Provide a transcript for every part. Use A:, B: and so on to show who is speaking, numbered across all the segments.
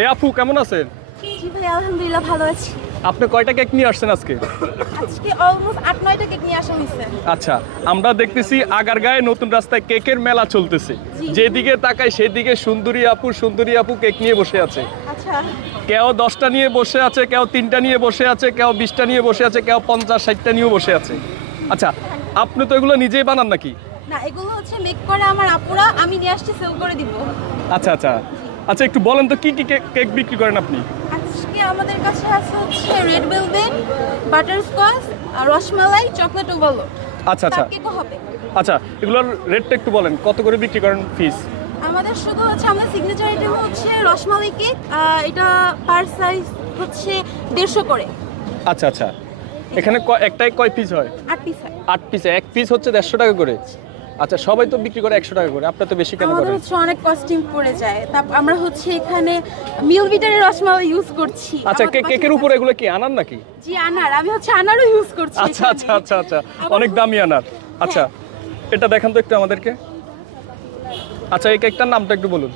A: এই আপু কেমন আছেন?
B: জি ভাই আলহামদুলিল্লাহ ভালো আছি।
A: আপনি কয়টা কেক নিয়ে আসছেন আজকে?
B: আজকে অলমোস্ট আট নয়টা কেক নিয়ে আসা হয়েছে
A: আচ্ছা আমরা দেখতেছি আগারগাঁয়ে নতুন রাস্তায় কেকের মেলা চলতেছে। যেদিকে তাকাই সেদিকে সুন্দরী আপু সুন্দরী আপু কেক নিয়ে বসে আছে।
B: আচ্ছা।
A: কেউ দশটা নিয়ে বসে আছে কেউ তিনটা নিয়ে বসে আছে কেউ বিশটা নিয়ে বসে আছে কেউ পঞ্চাশ ষাটটা নিয়েও বসে আছে। আচ্ছা আপনি তো এগুলো নিজেই বানান নাকি?
B: না এগুলো হচ্ছে মেক করে আমার আপুরা আমি নিয়ে আসছি সেল করে দিব।
A: আচ্ছা আচ্ছা। আচ্ছা একটু বলেন তো কি কি কেক বিক্রি করেন আপনি?
B: আজকে আমাদের কাছে আছে হচ্ছে red velvet butterscotch rasmalai chocolate overload
A: আচ্ছা আচ্ছা।
B: হবে।
A: আচ্ছা এগুলোর রেটটা একটু বলেন কত করে বিক্রি করেন ফিস
B: আমাদের শুধু হচ্ছে আমাদের সিগনেচার আইটেম হচ্ছে রসমালাই কেক এটা পার সাইজ হচ্ছে দেড়শো করে।
A: আচ্ছা আচ্ছা। এখানে একটাই কয় পিস হয়?
B: আট পিস হয়।
A: আট পিসে এক পিস হচ্ছে দেড়শো টাকা করে। আচ্ছা সবাই তো বিক্রি করে একশো টাকা করে আপনার তো বেশি কেন
B: আমাদের
A: করেন?
B: হচ্ছে অনেক কস্টিং পড়ে যায়। তারপর আমরা হচ্ছে এখানে মিল বিটারের রসমালাই ইউজ করছি।
A: আচ্ছা কে- কেকের উপরে এগুলো কি আনার নাকি?
B: জি আনার। আমি হচ্ছে আনারও ইউজ করছি
A: আচ্ছা
B: এখানে।
A: আচ্ছা আচ্ছা আচ্ছা। অনেক দামি আনার। আচ্ছা এটা দেখান তো একটু আমাদেরকে। আচ্ছা এই কেকটার নামটা একটু বলুন।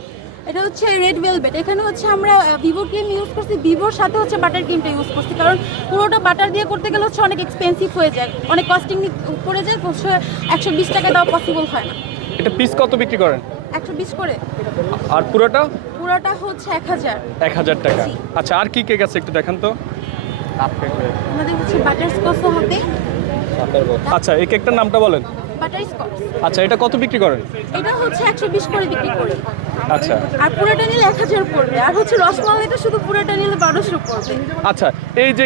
B: এটা হচ্ছে রেড ভেলভেট এখানে হচ্ছে আমরা ভিভো ক্রিম ইউজ করছি। ভিভোর সাথে হচ্ছে বাটার ক্রিমটা ইউজ করছি। কারণ পুরোটা বাটার দিয়ে করতে গেলে হচ্ছে অনেক এক্সপেন্সিভ হয়ে যায়। অনেক কস্টিং পড়ে যায় হচ্ছে একশো বিশ টাকা দেওয়া পসিবল হয় না।
A: এটা পিস কত বিক্রি করেন?
B: একশো বিশ করে।
A: আর পুরোটা?
B: পুরোটা হচ্ছে এক হাজার।
A: এক হাজার টাকা। আচ্ছা আর কি কেক আছে একটু দেখান তো।
B: আমাদের হচ্ছে বাটার স্কচও হবে।
A: আচ্ছা এই কেকটার নামটা বলেন।
B: Butterscotch.
A: আচ্ছা এটা কত বিক্রি করেন?
B: এটা হচ্ছে একশো বিশ করে বিক্রি করি।
A: আচ্ছা।
B: আর পুরোটা নিলে এক হাজার পড়বে। আর হচ্ছে রসমালাইটা শুধু পুরোটা নিলে 1200 পড়বে।
A: আচ্ছা এই যে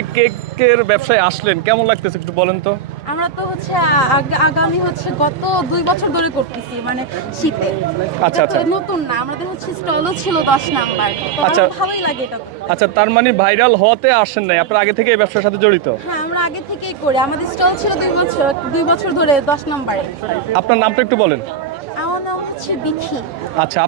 A: কেকের ব্যবসায় আসলেন কেমন লাগতেছে একটু বলেন তো?
B: আমরা তো হচ্ছে আগামী হচ্ছে গত দুই বছর ধরে করতেছি মানে শীতে।
A: আচ্ছা, আচ্ছা।
B: নতুন না আমাদের হচ্ছে স্টলও ছিল দশ নাম্বার।
A: আচ্ছা।
B: ভালোই লাগে এটা
A: আচ্ছা তার মানে ভাইরাল হওয়াতে আসেন নাই আপনার আগে থেকে এই ব্যবসার সাথে জড়িত?
B: হ্যাঁ আমরা আগে থেকেই করি। আমাদের স্টল ছিল দুই বছর দুই বছর ধরে দশ নাম্বারে।
A: আপনার নামটা একটু বলেন।
B: আমার নাম হচ্ছে বিথি।
A: আচ্ছা